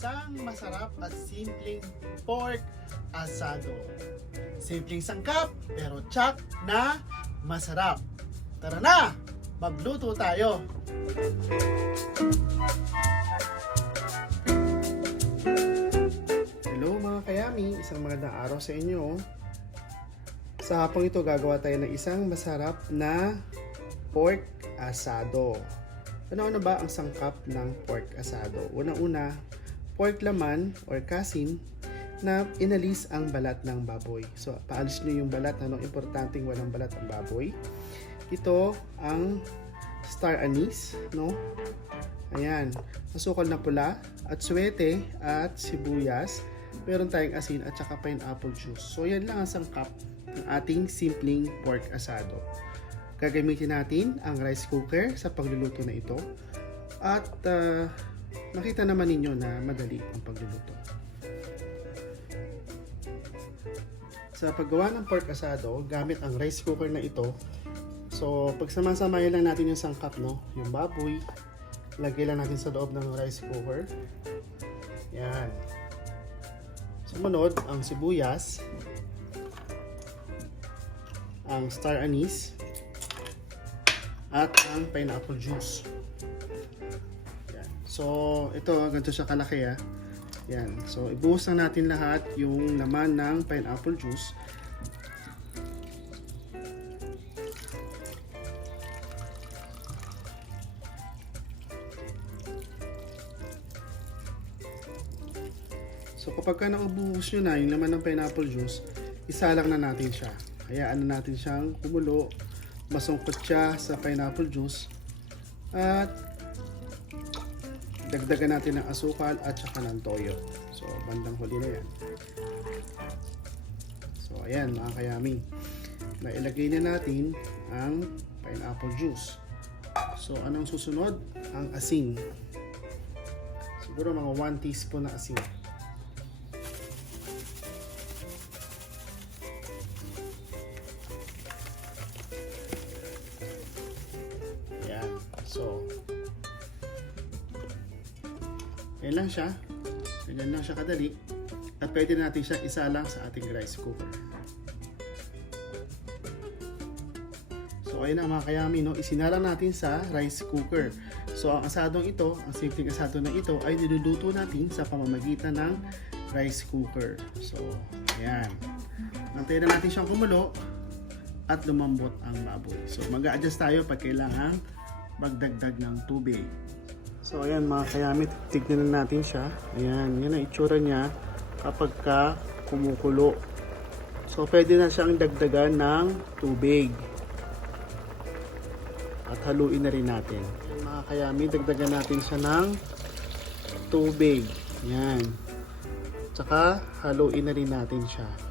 isang masarap at simpleng pork asado. Simpleng sangkap pero tsak na masarap. Tara na! Magluto tayo! Hello mga kayami! Isang magandang araw sa inyo. Sa hapong ito gagawa tayo ng isang masarap na pork asado. Ano ba ang sangkap ng pork asado? Unang-una, pork laman or kasim na inalis ang balat ng baboy. So, paalis nyo yung balat. Importanteng walang balat ang baboy. Ito ang star anise, no? Ayan, asukal na pula, atsuete at sibuyas. Meron tayong asin at saka pineapple juice. So, yan lang ang sangkap ng ating simpleng pork asado. Gagamitin natin ang rice cooker sa pagluluto na ito. At makita naman ninyo na madali ang pagluluto. Sa paggawa ng pork asado, gamit ang rice cooker na ito. So, pagsama-samahin lang natin yung sangkap, no? Yung baboy, lagay lang natin sa loob ng rice cooker. Yan. Sumunod, ang sibuyas, ang star anise, at ang pineapple juice. Yan. So, ito, ganito siya kalaki, ah. Yan. So, ibuhos na natin lahat yung laman ng pineapple juice. So, kapag naubuhos nyo na yung laman ng pineapple juice, isalang na natin siya. Hayaan na natin siyang kumulo, masungkot siya sa pineapple juice, at dagdagan natin ng asukal at saka ng toyo. So, bandang huli na yan. So, ayan mga kayami. Nailagay na natin ang pineapple juice. So, anong susunod? Ang asin. Siguro mga 1 teaspoon na asin. So, yan lang siya. Ganyan lang siya kadali. At pwede natin siya isalang sa ating rice cooker. So, ayun na mga kayami, no? Isinalang natin sa rice cooker. So, ang asadong ito, ang simpleng asado na ito, ay niluluto natin sa pamamagitan ng rice cooker. So, ayan. Antayin na natin siyang kumulo at lumambot ang baboy. So, mag-a-adjust tayo pag kailangan magdagdag ng tubig. So ayan mga kayamit, tignan na natin siya. Ayan, yan ang itsura niya kapag kumukulo. So pwede na siyang dagdagan ng tubig. At haluin na rin natin. Ayan, mga kayamit, dagdagan natin siya ng tubig. Ayan. Tsaka haluin na rin natin siya.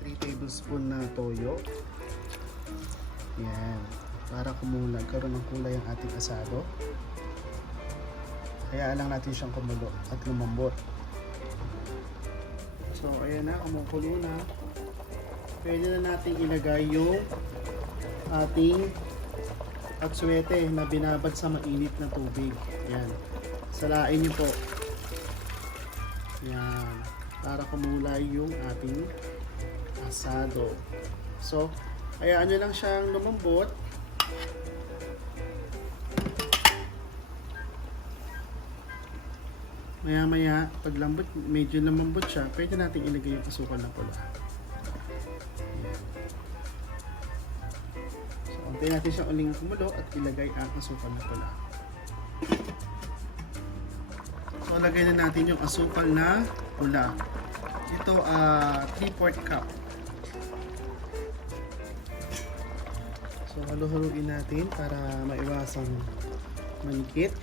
3 tablespoon na toyo. Yan. Para kumulag, karoon ng kulay ang ating asado. Hayaan lang natin siyang kumulo at lumambot. So, ayan na, kumukulo na. Pwede na natin ilagay yung ating atsuete na binabad sa mainit na tubig. Yan. Salain nyo po. Yan. Para kumulay yung ating asado. So, hayaan nyo lang siyang lumambot. Maya-maya, pag lambot, medyo lumambot siya, pwede natin ilagay yung asukal na pula. So, antayin natin siyang uling kumulo at ilagay ang asukal na pula. So, lagay na natin yung asukal na pula. Ito, 3/4 cup. So, halu-haluin natin para maiwasang manikit.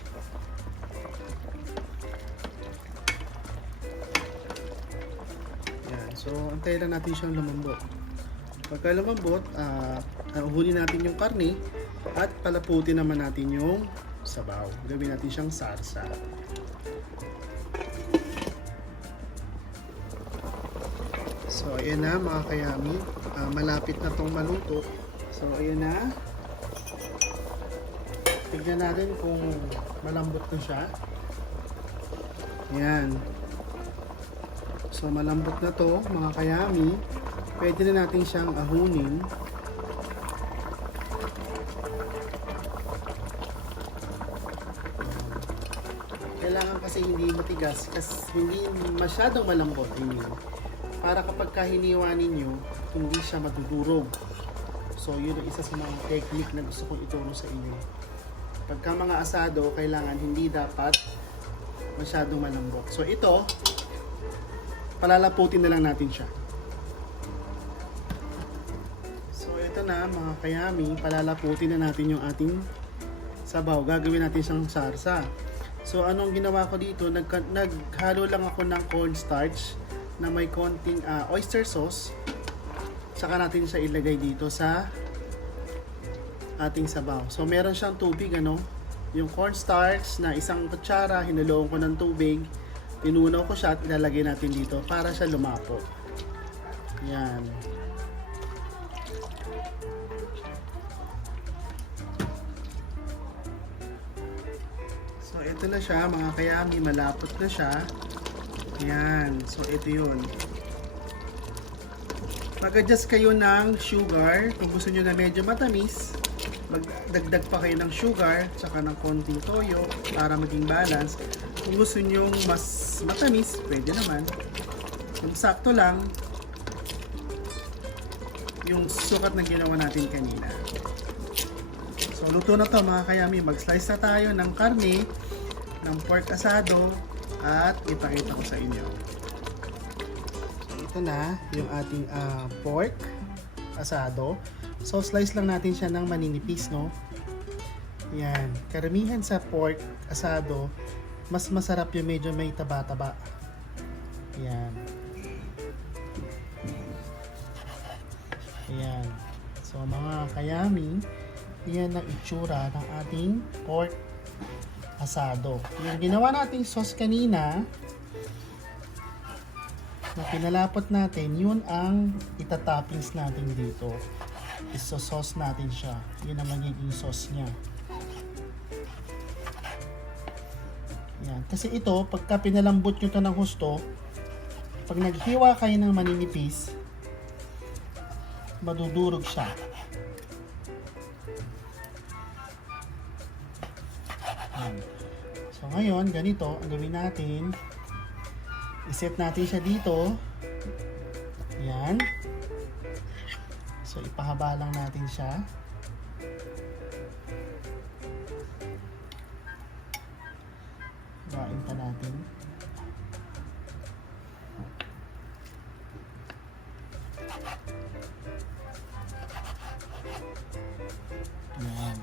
Yan. So, antayin lang natin siyang lumambot. Pagka lumambot, huli natin yung karne at palaputin naman natin yung sabaw. Gawin natin siyang sarsa. So, ayan na mga kayami. Malapit na tong maluto. So, ayan na. Tignan natin kung malambot na siya. Ayan. So, malambot na to mga kayami. Pwede na natin siyang ahunin. Kailangan kasi hindi matigas, kasi hindi masyadong malambot. Para kapag hiniwa ninyo, hindi siya madudurog. So, yun ang isa sa mga technique na gusto kong ituro sa inyo. Pagka mga asado, kailangan hindi dapat masyadong malambot. So, ito, palalaputin na lang natin siya. So, ito na mga kayami, palalaputin na natin yung ating sabaw. Gagawin natin siyang sarsa. So, anong ginawa ko dito? Naghalo lang ako ng cornstarch na may konting oyster sauce. Saka natin siya ilagay dito sa ating sabaw. So, meron siyang tubig, yung cornstarch na isang kutsara, hinaloon ko ng tubig. Tinunaw ko siya at ilalagay natin dito para siya lumapot. Yan. So, ito na siya mga kayami, malapot na siya. Yan. So, ito yun. Mag-adjust kayo ng sugar. Kung gusto nyo na medyo matamis, magdagdag pa kayo ng sugar, tsaka ng konting toyo para maging balance. Kung gusto nyo mas matamis, pwede naman. Kung sakto lang, yung sukat na ginawa natin kanina. So, luto na to mga kayami. Mag-slice na tayo ng karne, ng pork asado, at ipakita ko sa inyo. So, ito na yung ating pork asado. So, slice lang natin siya ng maninipis, no? Yan. Karamihan sa pork asado, mas masarap yung medyo may taba-taba. Yan. Yan. So, mga kayami, yan ang itsura ng ating pork asado. Yung ginawa nating sauce kanina, na pinalapot natin, yun ang itatoppings natin dito. Iso-sauce natin siya. Yun ang magiging sauce niya. Yan. Kasi ito, pagka pinalambot nyo ito ng husto, pag naghiwa kayo ng maninipis, madudurog siya. Yan. So ngayon, ganito, ang gawin natin, iset natin siya dito. Yan. So, ipahaba lang natin siya. Bain pa natin. Yan.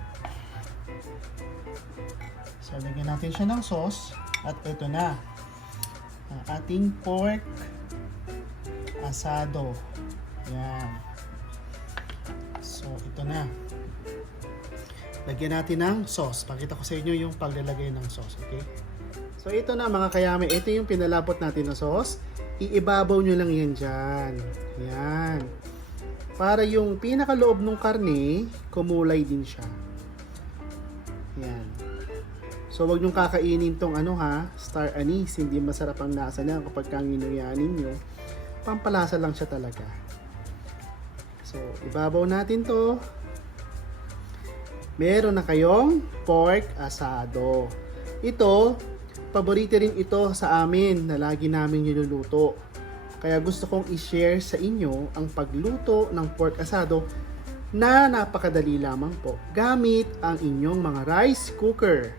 So, lagyan natin siya ng sauce. At ito na. Ang ating pork asado. Yan. So, ito na. Lagyan natin ng sauce. Pakita ko sa inyo yung paglalagay ng sauce. Okay? So, ito na mga kayami. Ito yung pinalapot natin na sauce. Iibabaw nyo lang yan dyan. Yan. Para yung pinakaloob ng karne, kumulay din siya. Yan. So, wag nyong kakainin tong star anise. Hindi masarap ang lasa niya kapag kanginuyanin nyo. Pampalasa lang siya talaga. So, ibabaw natin to. Meron na kayong pork asado. Ito, paborito rin ito sa amin na lagi namin niluluto. Kaya gusto kong i-share sa inyo ang pagluto ng pork asado na napakadali lamang po gamit ang inyong mga rice cooker.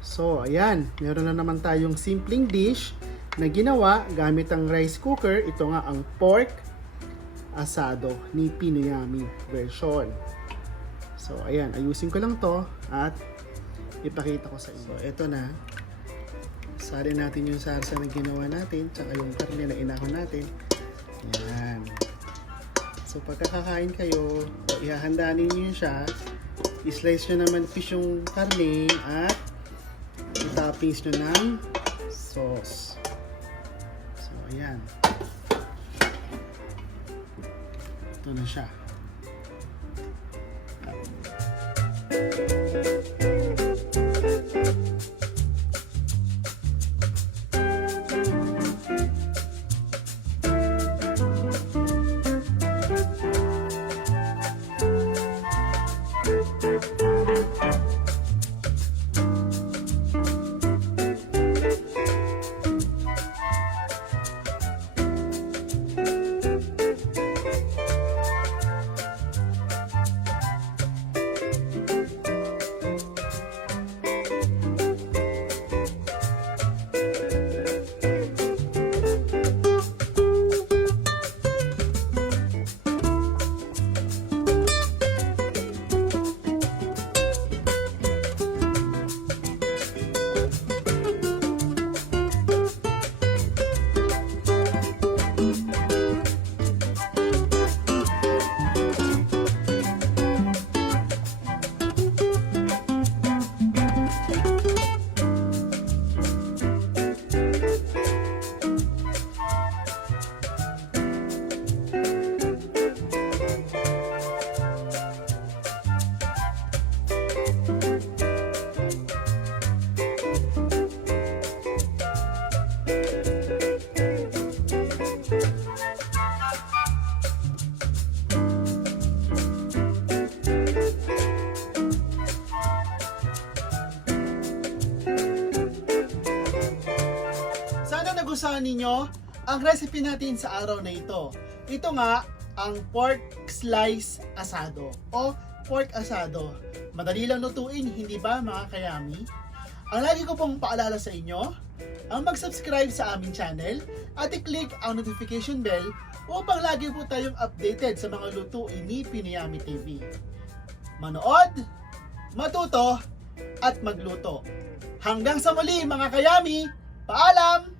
So, ayan. Meron na naman tayong simpleng dish na ginawa gamit ang rice cooker. Ito nga ang pork asado ni Pinoyami version. So, ayan. Ayusin ko lang to at ipakita ko sa inyo. So, ito na. Salin natin yung sarsa na ginawa natin tsaka yung karne na inahon natin. Ayan. So, pagkakakain kayo, ihahanda ninyo siya. I-slice nyo naman fish yung karne at i-toppings nyo ng sauce. So, ayan. Ito na siya. Nagustuhan ninyo ang recipe natin sa araw na ito. Ito nga ang pork slice asado o pork asado. Madali lang lutuin, hindi ba mga kayami? Ang lagi ko pong paalala sa inyo, ang mag-subscribe sa aming channel at i-click ang notification bell upang lagi po tayong updated sa mga lutuin ni Pinayami TV. Manood, matuto, at magluto. Hanggang sa muli mga kayami, paalam!